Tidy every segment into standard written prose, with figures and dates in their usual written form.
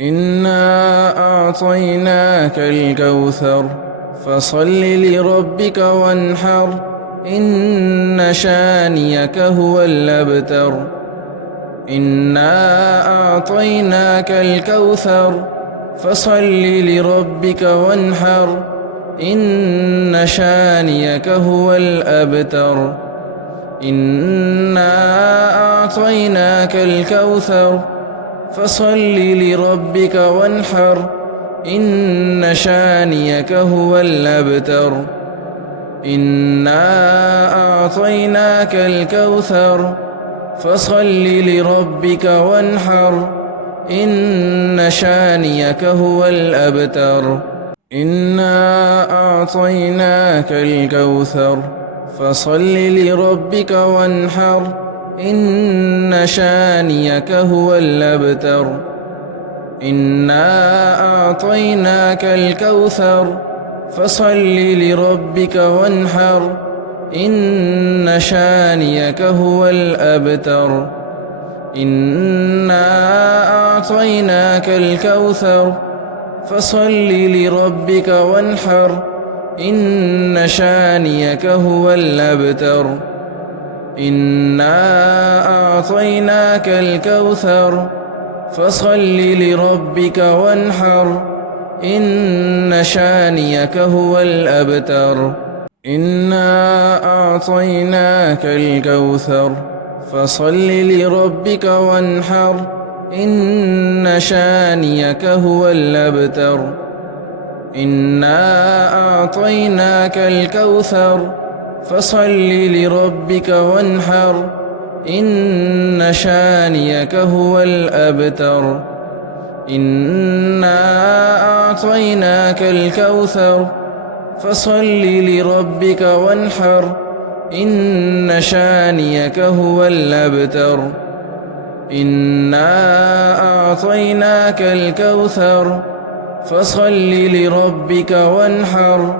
إنا أعطيناك الكوثر فصل لربك وانحر إن شانيك هو الأبتر. إنا أعطيناك الكوثر فصل لربك وانحر إن شانيك هو الأبتر. إنا أعطيناك الكوثر فصل لربك وانحر إن شانيك هو الأبتر. إنا أعطيناك الكوثر فصل لربك وانحر إن شانيك هو الأبتر. إنا أعطيناك الكوثر فصل لربك وانحر إن شانيك هو الأبتر. إنا أعطيناك الكوثر فصل لربك وانحر إن شانيك هو الأبتر. إنا أعطيناك الكوثر فصل لربك وانحر إن شانيك هو الأبتر. إنا أعطيناك الكوثر فصل لربك وانحر إن شانيك هو الأبتر. إنا أعطيناك الكوثر فصل لربك وانحر إن شانيك هو الأبتر. إنا أعطيناك الكوثر فصل لربك وانحر إن شانيك هو الأبتر. إنا أعطيناك الكوثر فصل لربك وانحر إن شانيك هو الأبتر. إنا أعطيناك الكوثر فصل لربك وانحر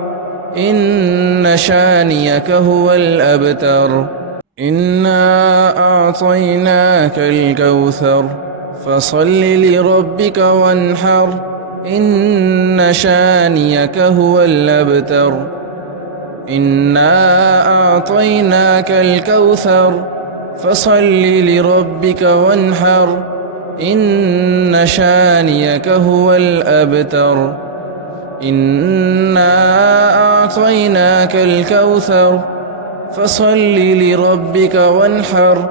إن شانيك هو الأبتر. إنا أعطيناك الكوثر فصل لربك وانحر إن شانيك هو الأبتر. إنا أعطيناك الكوثر فصل لربك وانحر إن شانيك هو الأبتر. إنا أعطيناك الكوثر فصل لربك وانحر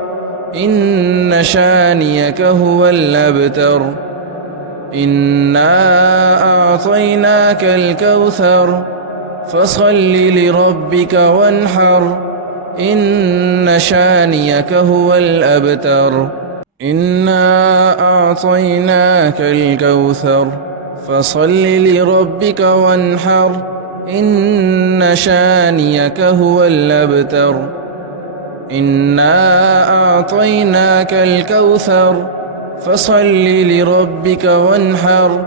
إن شانيك هو الأبتر. إنا أعطيناك الكوثر فصل لربك وانحر إن شانيك هو الأبتر. إنا أعطيناك الكوثر فصل لربك وانحر إن شانيك هو الأبتر. إنا أعطيناك الكوثر فصل لربك وانحر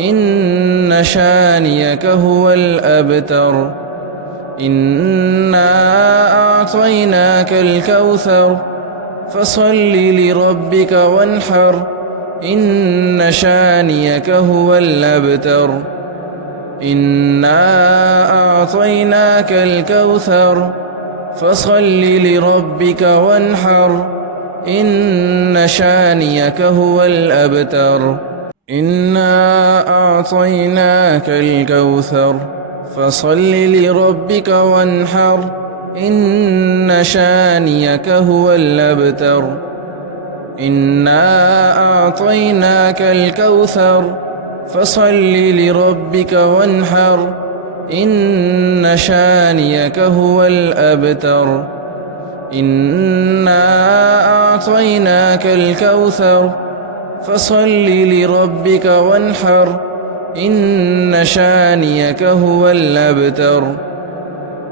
إن شانيك هو الأبتر. إنا أعطيناك الكوثر فصل لربك وانحر إن شانيك هو الأبتر. إنا أعطيناك الكوثر فصل لربك وانحر إن شانيك هو الأبتر. إنا أعطيناك الكوثر فصل لربك وانحر إن شانيك هو الأبتر. إنا أعطيناك الكوثر فصل لربك وانحر إن شانيك هو الأبتر. إنا أعطيناك الكوثر فصل لربك وانحر إن شانيك هو الأبتر.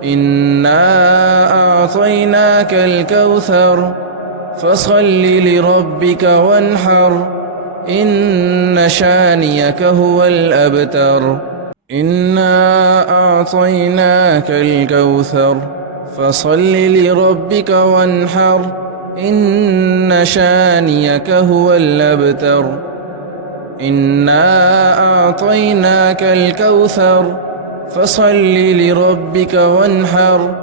إنا أعطيناك الكوثر فصل لربك وانحر إن شانيك هو الأبتر. إنا أعطيناك الكوثر فصل لربك وانحر إن شانيك هو الأبتر. إنا أعطيناك الكوثر فصل لربك وانحر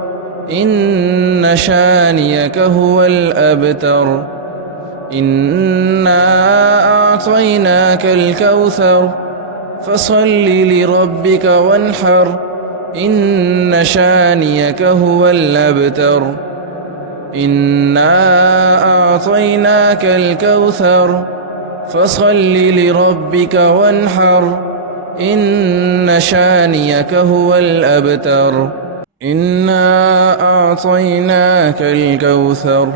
إن شانيك هو الأبتر إنا أعطيناك الكوثر فصل لربك وانحر إن شانيك هو الأبتر إنا أعطيناك الكوثر فصل لربك وانحر إن شانيك هو الأبتر إنا أعطيناك الكوثر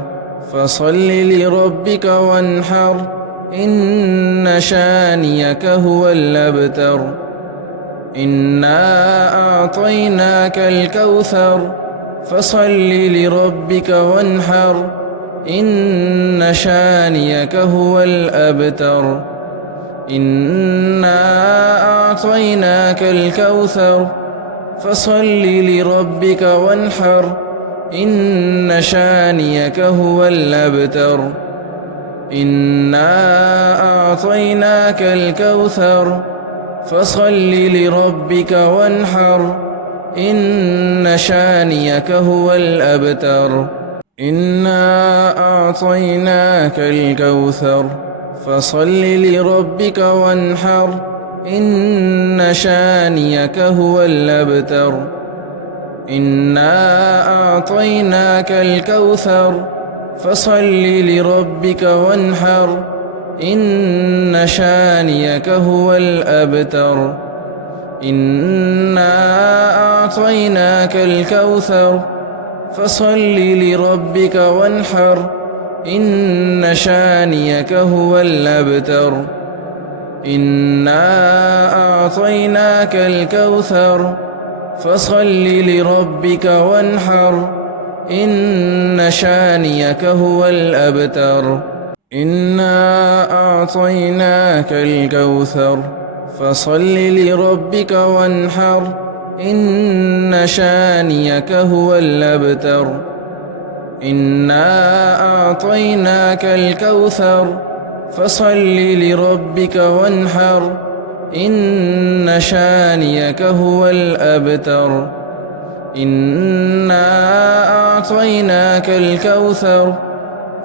فصل لربك وانحر إن شانيك هو الأبتر إنا أعطيناك الكوثر فصل لربك وانحر إن شانيك هو الأبتر إنا أعطيناك الكوثر فصل لربك وانحر إن شانيك هو الأبتر إنا أعطيناك الكوثر فصل لربك وانحر إن شانيك هو الأبتر إنا أعطيناك الكوثر فصل لربك وانحر إن شانيك هو الأبتر إنا أعطيناك الكوثر فصل لربك وانحر إن شانيك هو الأبتر إنا أعطيناك الكوثر فصل لربك وانحر إن شانيك هو الأبتر إنا أعطيناك الكوثر فصل لربك وانحر إن شانيك هو الأبتر إنا أعطيناك الكوثر فصل لربك وانحر إن شانيك هو الأبتر إنا أعطيناك الكوثر فصل لربك وانحر إن شانيك هو الأبتر إنا أعطيناك الكوثر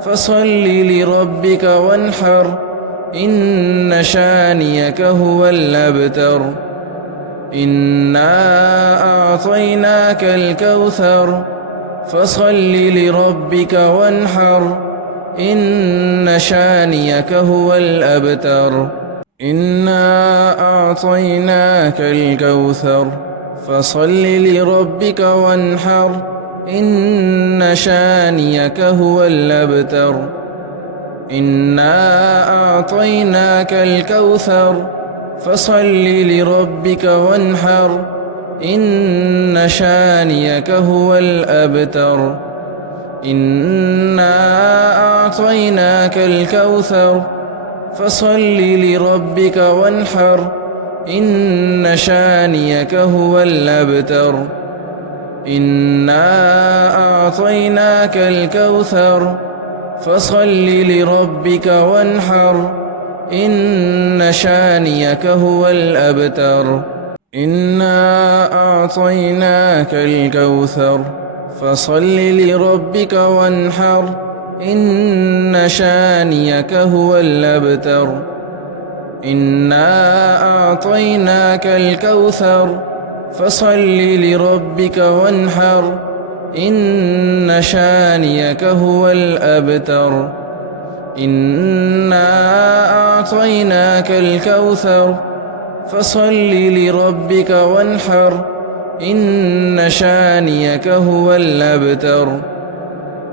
فصل لربك وانحر إن شانيك هو الأبتر إنا أعطيناك الكوثر فصل لربك وانحر إن شانيك هو الأبتر إنا أعطيناك الكوثر فصل لربك وانحر إن شانيك هو الأبتر إنا أعطيناك الكوثر فصل لربك وانحر إن شانيك هو الأبتر إنا أعطيناك الكوثر فصل لربك وانحر إن شانيك هو الأبتر إنا أعطيناك الكوثر فصل لربك وانحر إن شانيك هو الأبتر إنا أعطيناك الكوثر فصل لربك وانحر إن شانيك هو الأبتر إنا أعطيناك الكوثر فصل لربك وانحر إن شانيك هو الأبتر إنا أعطيناك الكوثر فصل لربك وانحر إن شانيك هو الأبتر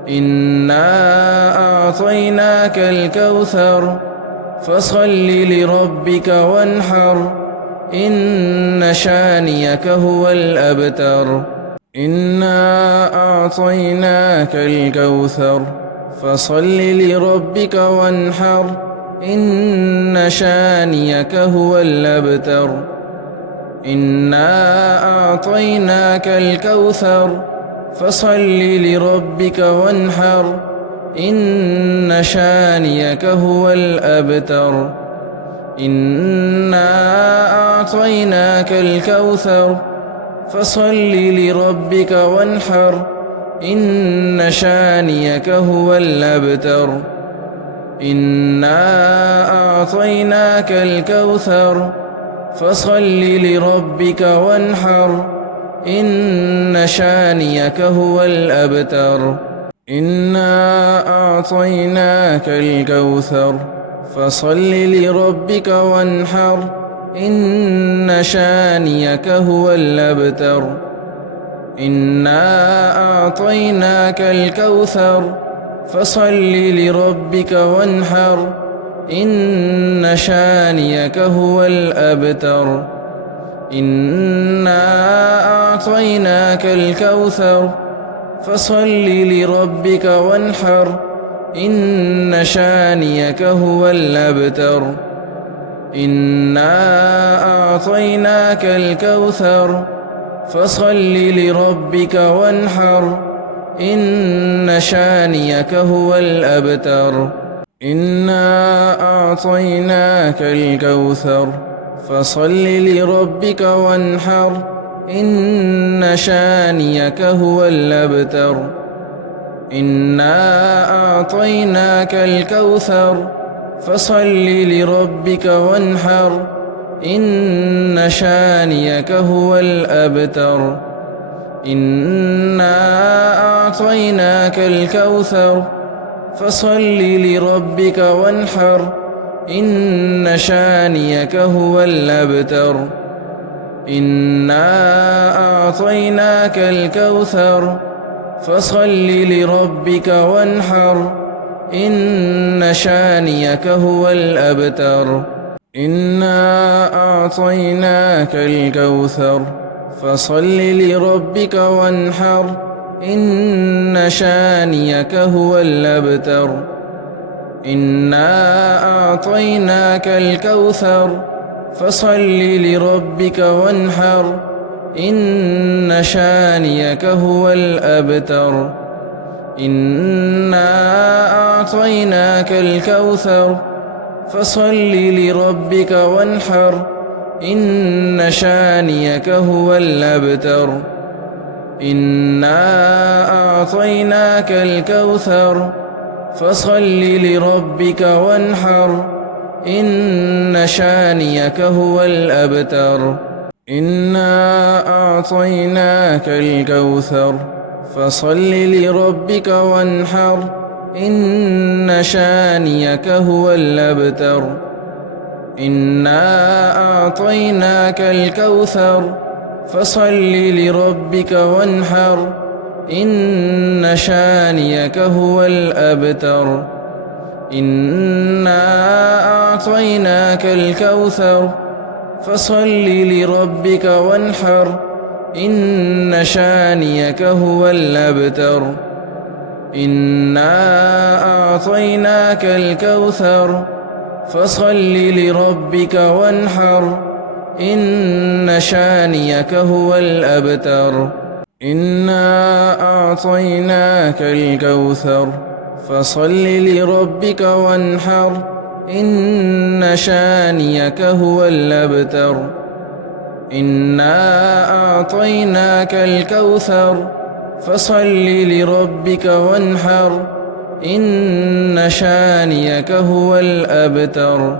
إنا أعطيناك الكوثر فصل لربك وانحر إن شانيك هو الأبتر إنا أعطيناك الكوثر فصل لربك وانحر إن شانيك هو الأبتر إنا أعطيناك الكوثر فصل لربك وانحر إن شانيك هو الأبتر إنا أعطيناك الكوثر فصل لربك وانحر إن شانيك هو الأبتر إنا أعطيناك الكوثر فصل لربك وانحر إن شانيك هو الأبتر إنا أعطيناك الكوثر فصل لربك وانحر إن شانيك هو الأبتر إنا أعطيناك الكوثر فصل لربك وانحر إن شانيك هو الأبتر إنا أعطيناك الكوثر فصل لربك وانحر إن شانيك هو الأبتر إنا أعطيناك الكوثر فصل لربك وانحر إن شانيك هو الأبتر إنا أعطيناك الكوثر فصل لربك وانحر إن شانيك هو الأبتر إنا أعطيناك الكوثر فصل لربك وانحر إن شانيك هو الأبتر إنا أعطيناك الكوثر فصل لربك وانحر إن شانيك هو الأبتر إنا أعطيناك الكوثر فصل لربك وانحر إن شانيك هو الأبتر إنا أعطيناك الكوثر فصل لربك وانحر إن شانيك هو الأبتر إنا أعطيناك الكوثر فصل لربك وانحر إن شانيك هو الأبتر إنا أعطيناك الكوثر فصل لربك وانحر إن شانيك هو الأبتر إنا أعطيناك الكوثر فصل لربك وانحر إن شانيك هو الأبتر إنا أعطيناك الكوثر فصل لربك وانحر إن شانيك هو الأبتر إنا أعطيناك الكوثر فصل لربك وانحر إن شانيك هو الأبتر إنا أعطيناك الكوثر فصل لربك وانحر إن شانيك هو الأبتر إنا أعطيناك الكوثر فصل لربك وانحر إن شانيك هو الأبتر إنا أعطيناك الكوثر فصل لربك وانحر إن شانيك هو الأبتر إنا أعطيناك الكوثر فصل لربك وانحر إن شانيك هو الأبتر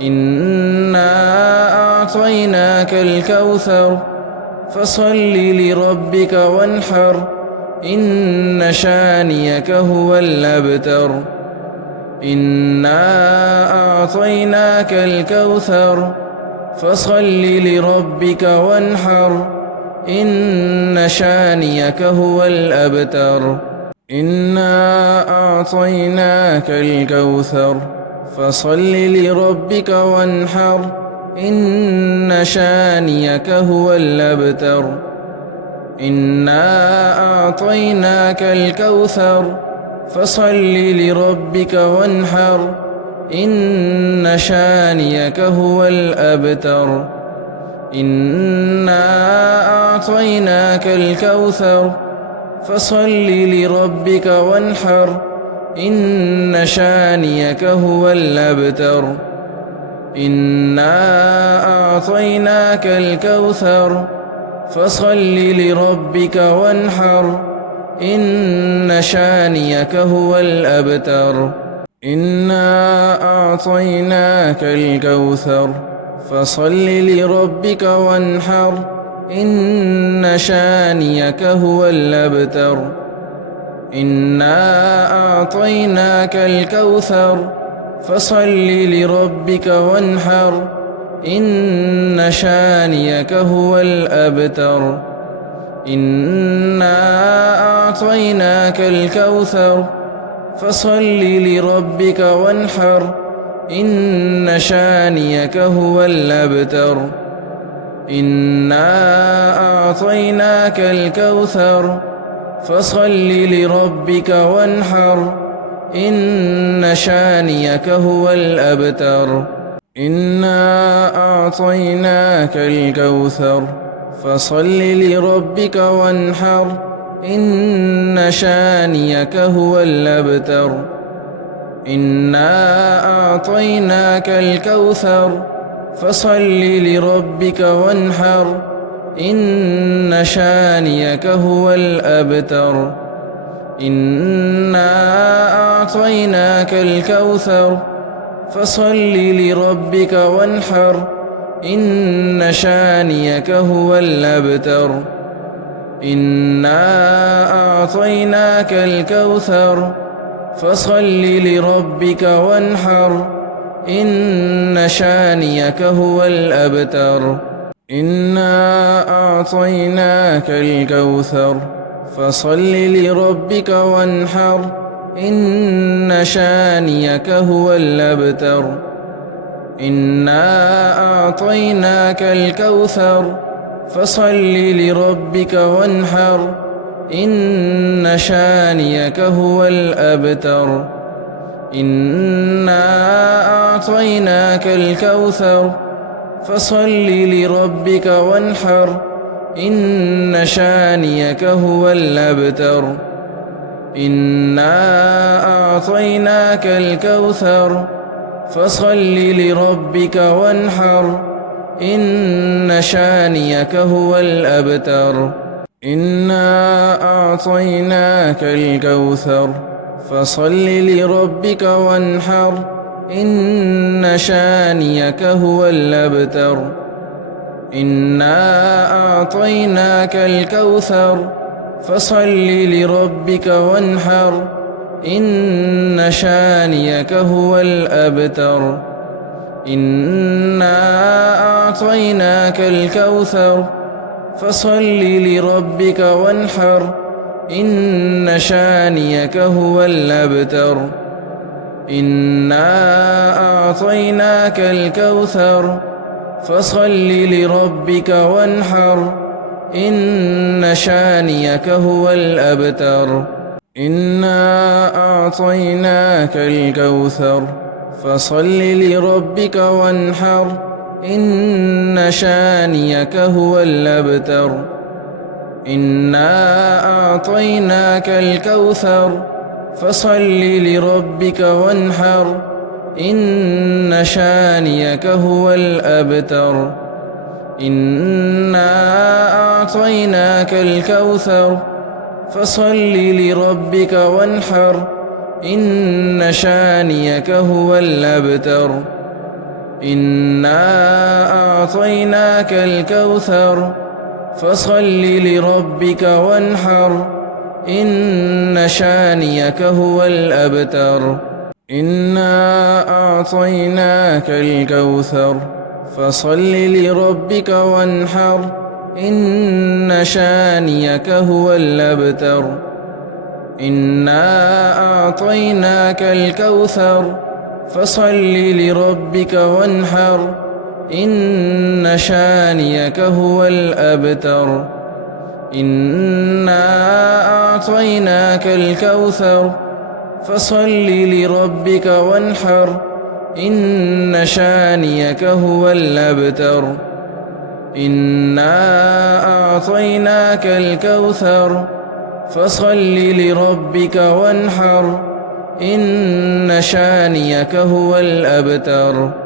إنا أعطيناك الكوثر فصل لربك وانحر إن شانيك هو الأبتر إنا أعطيناك الكوثر فصل لربك وانحر إن شانيك هو الأبتر إنا أعطيناك الكوثر فصل لربك وانحر إن شانيك هو الأبتر إنا أعطيناك الكوثر فصل لربك وانحر إن شانيك هو الأبتر إنا أعطيناك الكوثر فصل لربك وانحر إن شانيك هو الأبتر إنا أعطيناك الكوثر فصل لربك وانحر إن شانيك هو الأبتر إنا أعطيناك الكوثر فصل لربك وانحر إن شانيك هو الأبتر إنا أعطيناك الكوثر فصل لربك وانحر إن شانيك هو الأبتر إنا أعطيناك الكوثر فصل لربك وانحر إن شانيك هو الأبتر إنا أعطيناك الكوثر فصل لربك وانحر إن شانيك هو الأبتر إنا أعطيناك الكوثر فصل لربك وانحر إن شانيك هو الأبتر إنا أعطيناك الكوثر فصل لربك وانحر إن شانيك هو الأبتر إنا أعطيناك الكوثر فصل لربك وانحر إن شانيك هو الأبتر إنا أعطيناك الكوثر فصل لربك وانحر إن شانيك هو الأبتر إنا أعطيناك الكوثر فصل لربك وانحر إن شانيك هو الأبتر إنا أعطيناك الكوثر فصل لربك وانحر إن شانيك هو الأبتر إنا أعطيناك الكوثر فصل لربك وانحر إن شانيك هو الأبتر إنا أعطيناك الكوثر فصل لربك وانحر إن شانيك هو الأبتر إنا أعطيناك الكوثر فصل لربك وانحر إن شانيك هو الأبتر إنا أعطيناك الكوثر فصل لربك وانحر إن شانيك هو الأبتر إنا أعطيناك الكوثر فصل لربك وانحر إن شانيك هو الأبتر إنا أعطيناك الكوثر فصل لربك وانحر إن شانيك هو الأبتر إنا أعطيناك الكوثر فصل لربك وانحر إن شانيك هو الأبتر إنا أعطيناك الكوثر فصل لربك وانحر إن شانيك هو الأبتر إنا أعطيناك الكوثر فصل لربك وانحر إن شانيك هو الأبتر إنا أعطيناك الكوثر فصل لربك وانحر إن شانيك هو الأبتر إنا أعطيناك الكوثر فصل لربك وانحر إن شانيك هو الأبتر إنا أعطيناك الكوثر فصل لربك وانحر إن شانيك هو الأبتر إنا أعطيناك الكوثر فصل لربك وانحر إن شانيك هو الأبتر إنا أعطيناك الكوثر فصل لربك وانحر إن شانيك هو الأبتر.